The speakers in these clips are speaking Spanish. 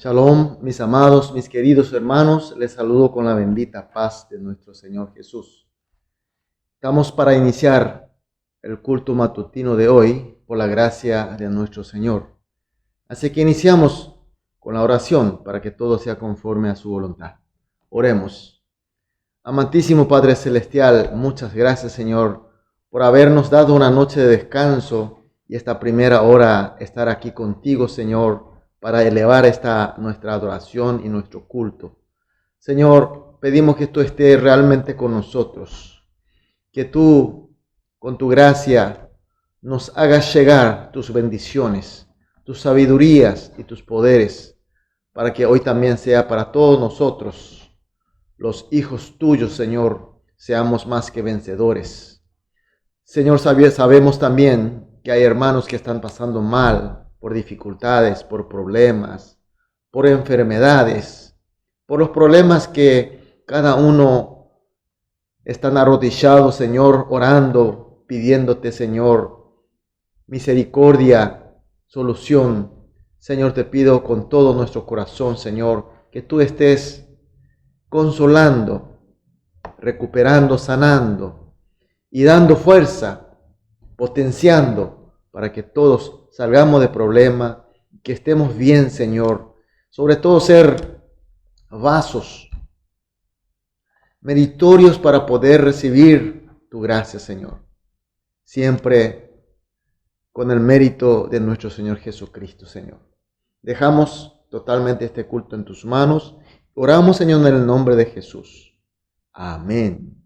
Shalom, mis amados, mis queridos hermanos, les saludo con la bendita paz de nuestro Señor Jesús. Estamos para iniciar el culto matutino de hoy por la gracia de nuestro Señor. Así que iniciamos con la oración para que todo sea conforme a su voluntad. Oremos. Amantísimo Padre Celestial, muchas gracias, Señor, por habernos dado una noche de descanso y esta primera hora estar aquí contigo, Señor, para elevar nuestra adoración y nuestro culto. Señor, pedimos que tú estés realmente con nosotros, que tú, con tu gracia, nos hagas llegar tus bendiciones, tus sabidurías y tus poderes, para que hoy también sea para todos nosotros, los hijos tuyos, Señor, seamos más que vencedores. Señor, sabemos también que hay hermanos que están pasando mal, por dificultades, por problemas, por enfermedades, por los problemas que cada uno están arrodillados, Señor, orando, pidiéndote, Señor, misericordia, solución. Señor, te pido con todo nuestro corazón, Señor, que tú estés consolando, recuperando, sanando y dando fuerza, potenciando, para que todos salgamos de problema, que estemos bien, Señor. Sobre todo ser vasos meritorios para poder recibir tu gracia, Señor. Siempre con el mérito de nuestro Señor Jesucristo, Señor. Dejamos totalmente este culto en tus manos. Oramos, Señor, en el nombre de Jesús. Amén.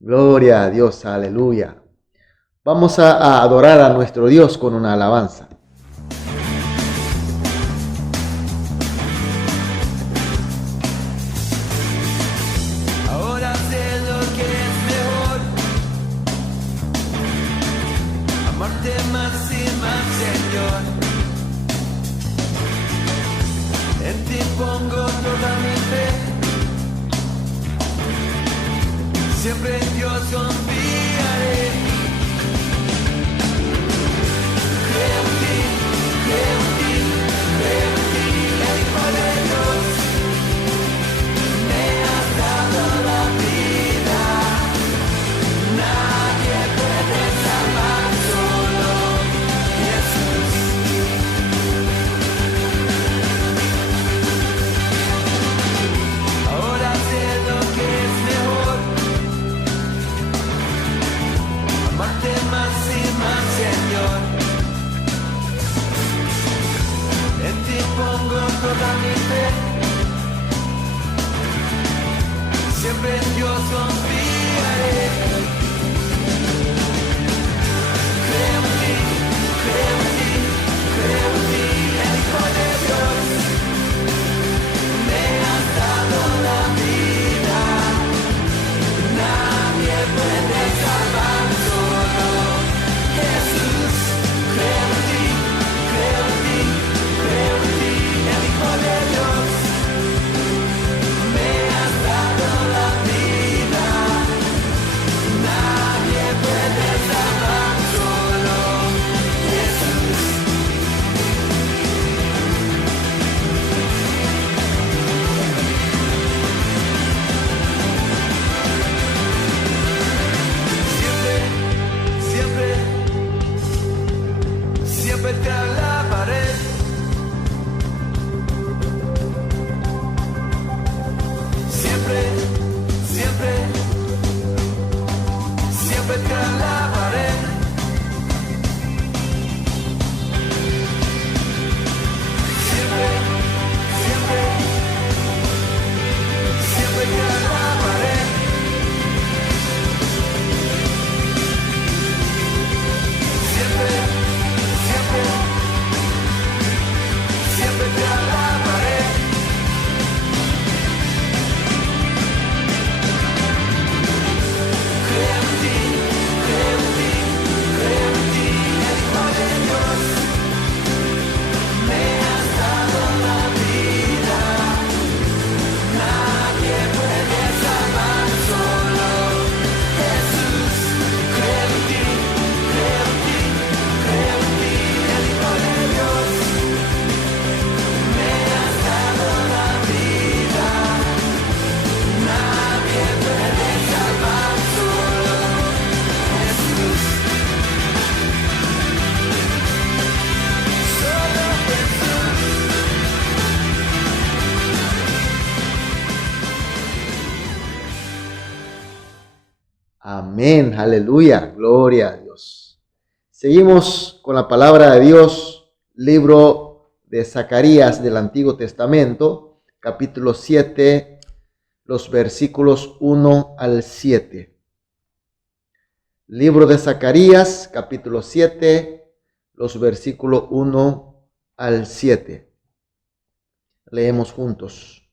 Gloria a Dios, aleluya. Vamos a adorar a nuestro Dios con una alabanza. Ahora sé lo que es mejor, amarte más y más, Señor. En ti pongo toda mi fe, siempre en Dios confiaré. Creo en ti, creo en ti, creo en ti, el Hijo de Dios. Me has dado la vida, nadie puede salvar, solo Jesús. Ahora sé lo que es mejor, amarte más y más, Señor. En ti pongo toda mi fe, siempre en Dios confiaré. Creo en ti, creo en ti, creo en ti, el Hijo de Dios. Me has dado la vida, nadie puede salvar, solo Jesús. Creo en ti, creo en ti, creo en ti, el Hijo de Dios. Me has dado la vida, Amén, aleluya, gloria a Dios. Seguimos con la palabra de Dios, libro de Zacarías del Antiguo Testamento, capítulo 7, los versículos 1 al 7. Libro de Zacarías, capítulo 7, los versículos 1 al 7. Leemos juntos.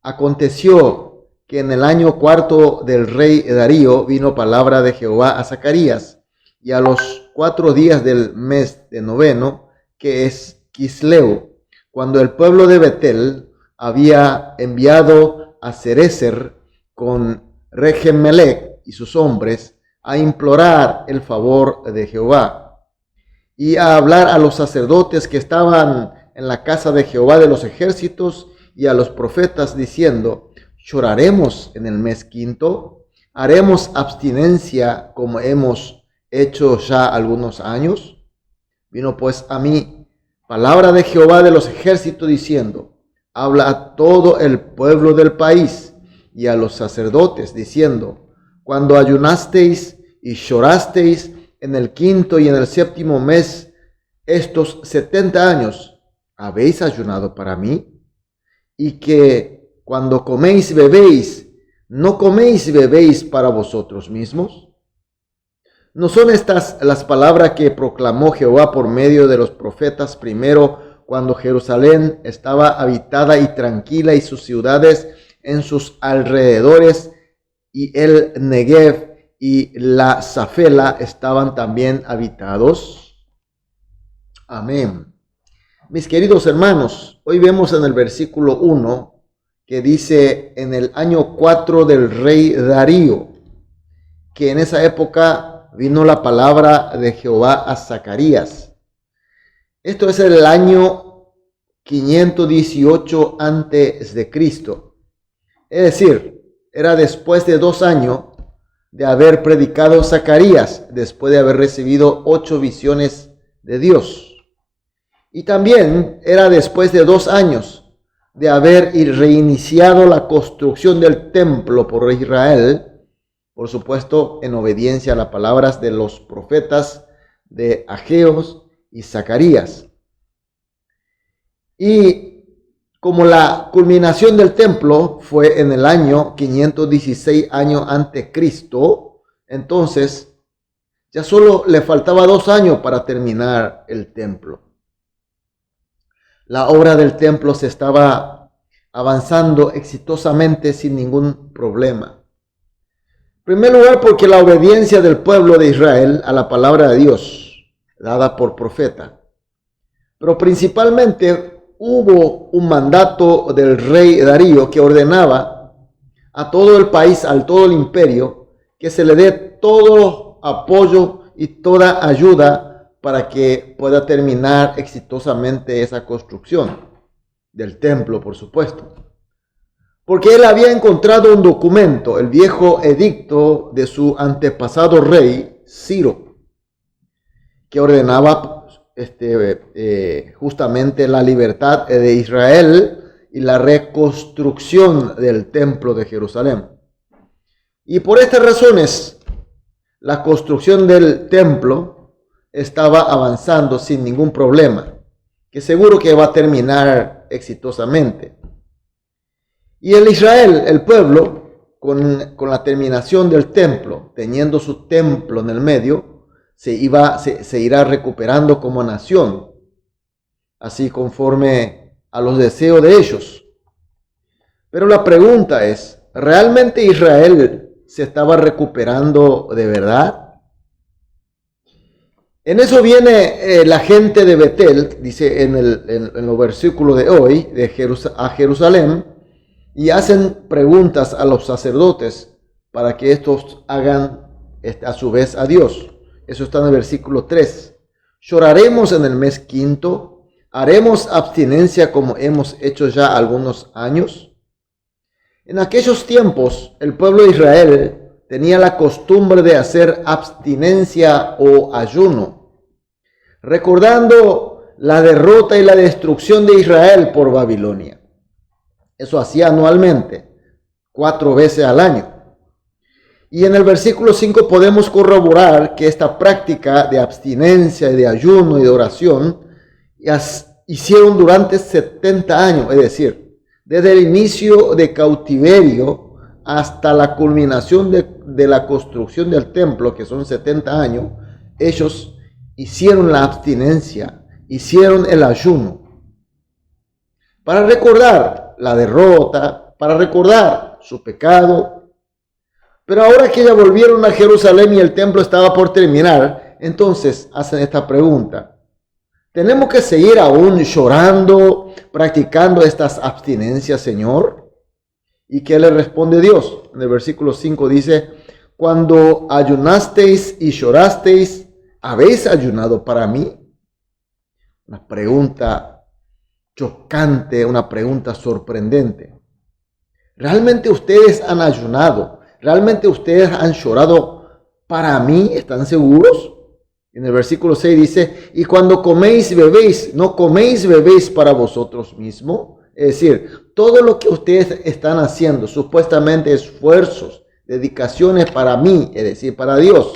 Aconteció que en el año cuarto del rey Darío vino palabra de Jehová a Zacarías, y a los 4 días del mes de noveno, que es Quisleu, cuando el pueblo de Betel había enviado a Cerecer con Regemelec y sus hombres a implorar el favor de Jehová, y a hablar a los sacerdotes que estaban en la casa de Jehová de los ejércitos, y a los profetas, diciendo: ¿Lloraremos en el mes quinto? ¿Haremos abstinencia como hemos hecho ya algunos años? Vino pues a mí palabra de Jehová de los ejércitos, diciendo: habla a todo el pueblo del país y a los sacerdotes, diciendo: cuando ayunasteis y llorasteis en el quinto y en el séptimo mes, estos 70 años, ¿habéis ayunado para mí? Y que cuando coméis y bebéis, ¿no coméis y bebéis para vosotros mismos? ¿No son estas las palabras que proclamó Jehová por medio de los profetas primero, cuando Jerusalén estaba habitada y tranquila, y sus ciudades en sus alrededores, y el Negev y la Safela estaban también habitados? Amén. Mis queridos hermanos, hoy vemos en el versículo 1 que dice: en el año 4 del rey Darío, que en esa época vino la palabra de Jehová a Zacarías. Esto es el año 518 antes de Cristo. Es decir, era después de 2 años de haber predicado Zacarías, después de haber recibido 8 visiones de Dios. Y también era después de 2 años de haber reiniciado la construcción del templo por Israel, por supuesto en obediencia a las palabras de los profetas de Ageos y Zacarías. Y como la culminación del templo fue en el año 516 años antes de Cristo, entonces ya solo le faltaba 2 años para terminar el templo. La obra del templo se estaba avanzando exitosamente sin ningún problema. En primer lugar, porque la obediencia del pueblo de Israel a la palabra de Dios, dada por profeta. Pero principalmente hubo un mandato del rey Darío que ordenaba a todo el país, a todo el imperio, que se le dé todo apoyo y toda ayuda para que pueda terminar exitosamente esa construcción del templo, por supuesto. Porque él había encontrado un documento, el viejo edicto de su antepasado rey, Ciro, que ordenaba justamente la libertad de Israel y la reconstrucción del templo de Jerusalén. Y por estas razones, la construcción del templo estaba avanzando sin ningún problema, que seguro que va a terminar exitosamente. Y el Israel, el pueblo, con la terminación del templo, teniendo su templo en el medio, se irá recuperando como nación, así conforme a los deseos de ellos. Pero la pregunta es, ¿realmente Israel se estaba recuperando de verdad? En eso viene la gente de Betel, dice en los versículos de hoy, a Jerusalén, y hacen preguntas a los sacerdotes para que estos hagan a su vez a Dios. Eso está en el versículo 3. ¿Lloraremos en el mes quinto? ¿Haremos abstinencia como hemos hecho ya algunos años? En aquellos tiempos, el pueblo de Israel tenía la costumbre de hacer abstinencia o ayuno, recordando la derrota y la destrucción de Israel por Babilonia. Eso hacía anualmente, 4 veces al año. Y en el versículo 5 podemos corroborar que esta práctica de abstinencia, de ayuno y de oración hicieron durante 70 años, es decir, desde el inicio de cautiverio hasta la culminación de la construcción del templo, que son 70 años, ellos hicieron la abstinencia, hicieron el ayuno, para recordar la derrota, para recordar su pecado. Pero ahora que ya volvieron a Jerusalén y el templo estaba por terminar, entonces hacen esta pregunta: ¿tenemos que seguir aún llorando, practicando estas abstinencias, Señor? ¿Y qué le responde Dios? En el versículo 5 dice: cuando ayunasteis y llorasteis, ¿habéis ayunado para mí? Una pregunta chocante, una pregunta sorprendente. ¿Realmente ustedes han ayunado? ¿Realmente ustedes han llorado para mí? ¿Están seguros? En el versículo 6 dice: y cuando coméis y bebéis, ¿no coméis y bebéis para vosotros mismos? Es decir, todo lo que ustedes están haciendo, supuestamente esfuerzos, dedicaciones para mí, es decir, para Dios,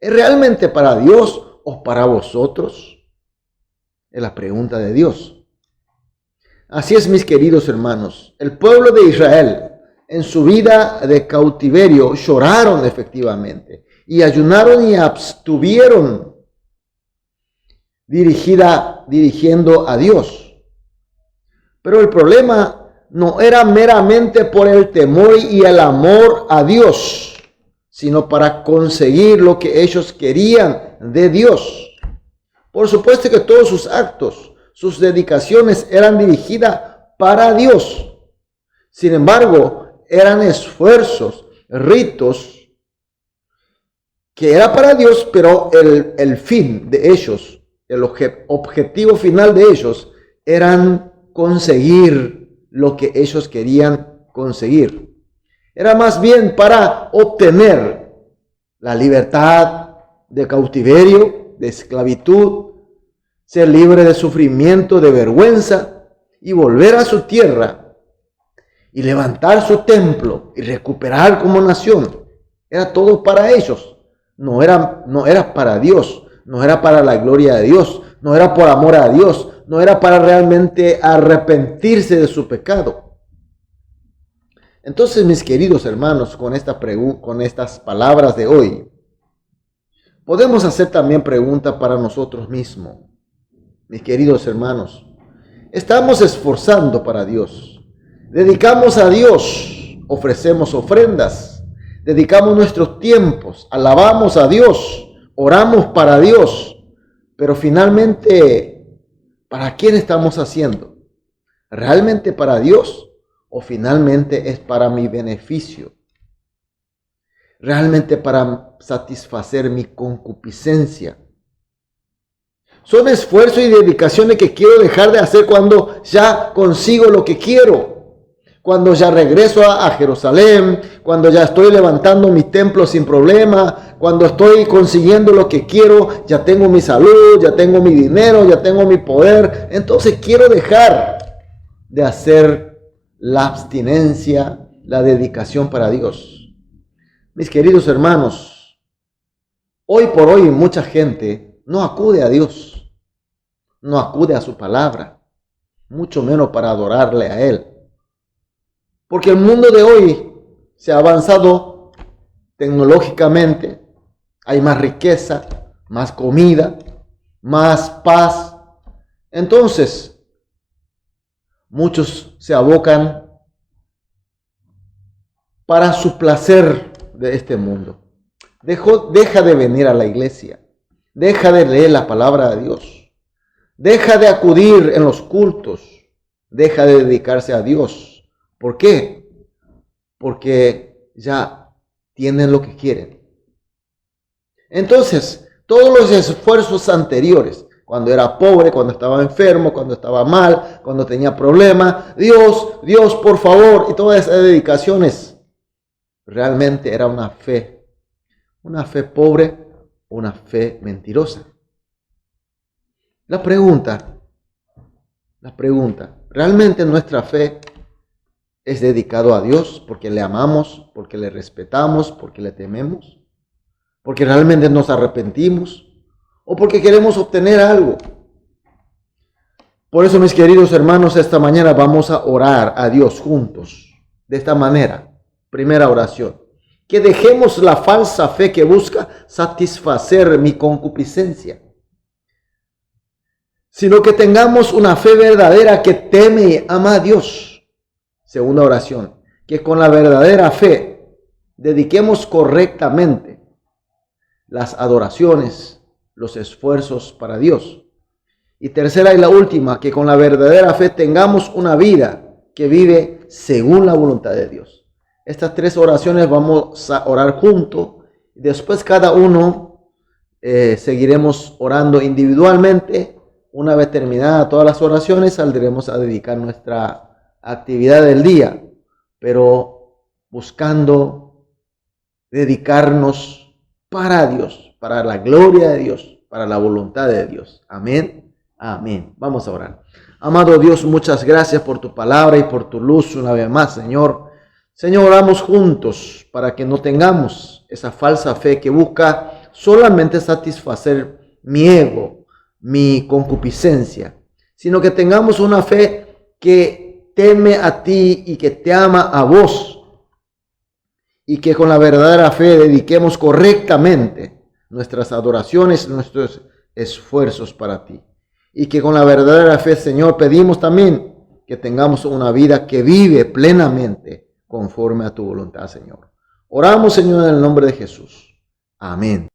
¿es realmente para Dios o para vosotros? Es la pregunta de Dios. Así es, mis queridos hermanos, el pueblo de Israel en su vida de cautiverio lloraron efectivamente y ayunaron y abstuvieron dirigiendo a Dios. Pero el problema no era meramente por el temor y el amor a Dios, sino para conseguir lo que ellos querían de Dios. Por supuesto que todos sus actos, sus dedicaciones eran dirigidas para Dios. Sin embargo, eran esfuerzos, ritos, que era para Dios, pero el fin de ellos, el objetivo final de ellos, eran conseguir lo que ellos querían conseguir. Era más bien para obtener la libertad de cautiverio, de esclavitud, ser libre de sufrimiento, de vergüenza y volver a su tierra y levantar su templo y recuperar como nación. Era todo para ellos. No era para Dios, no era para la gloria de Dios, no era por amor a Dios, no era para realmente arrepentirse de su pecado. Entonces, mis queridos hermanos, con estas palabras de hoy, podemos hacer también pregunta para nosotros mismos. Mis queridos hermanos, ¿estamos esforzando para Dios? ¿Dedicamos a Dios? ¿Ofrecemos ofrendas? ¿Dedicamos nuestros tiempos? ¿Alabamos a Dios? ¿Oramos para Dios? Pero finalmente, ¿para quién estamos haciendo? ¿Realmente para Dios? ¿O finalmente es para mi beneficio? ¿Realmente para satisfacer mi concupiscencia? Son esfuerzos y dedicaciones que quiero dejar de hacer cuando ya consigo lo que quiero. Cuando ya regreso a Jerusalén, cuando ya estoy levantando mi templo sin problema, cuando estoy consiguiendo lo que quiero, ya tengo mi salud, ya tengo mi dinero, ya tengo mi poder. Entonces quiero dejar de hacer la abstinencia, la dedicación para Dios. Mis queridos hermanos, hoy por hoy mucha gente no acude a Dios, no acude a su palabra, mucho menos para adorarle a Él. Porque el mundo de hoy se ha avanzado tecnológicamente, hay más riqueza, más comida, más paz. Entonces, muchos se abocan para su placer de este mundo. Deja de venir a la iglesia, deja de leer la palabra de Dios, deja de acudir en los cultos, deja de dedicarse a Dios. ¿Por qué? Porque ya tienen lo que quieren. Entonces, todos los esfuerzos anteriores, cuando era pobre, cuando estaba enfermo, cuando estaba mal, cuando tenía problemas, Dios, por favor, y todas esas dedicaciones, realmente era una fe pobre, una fe mentirosa. La pregunta, ¿realmente nuestra fe es dedicado a Dios porque le amamos, porque le respetamos, porque le tememos, porque realmente nos arrepentimos o porque queremos obtener algo. Por eso, mis queridos hermanos, esta mañana vamos a orar a Dios juntos. De esta manera, primera oración, que dejemos la falsa fe que busca satisfacer mi concupiscencia, sino que tengamos una fe verdadera que teme y ama a Dios. Segunda oración, que con la verdadera fe dediquemos correctamente las adoraciones, los esfuerzos para Dios. Y tercera y la última, que con la verdadera fe tengamos una vida que vive según la voluntad de Dios. Estas tres oraciones vamos a orar juntos. Después cada uno seguiremos orando individualmente. Una vez terminadas todas las oraciones, saldremos a dedicar nuestra actividad del día, pero buscando dedicarnos para Dios, para la gloria de Dios, para la voluntad de Dios. Amén. Amén. Vamos a orar. Amado Dios, muchas gracias por tu palabra y por tu luz una vez más, Señor. Señor, oramos juntos para que no tengamos esa falsa fe que busca solamente satisfacer mi ego, mi concupiscencia, sino que tengamos una fe que teme a ti y que te ama a vos, y que con la verdadera fe dediquemos correctamente nuestras adoraciones, nuestros esfuerzos para ti. Y que con la verdadera fe, Señor, pedimos también que tengamos una vida que vive plenamente conforme a tu voluntad, Señor. Oramos, Señor, en el nombre de Jesús. Amén.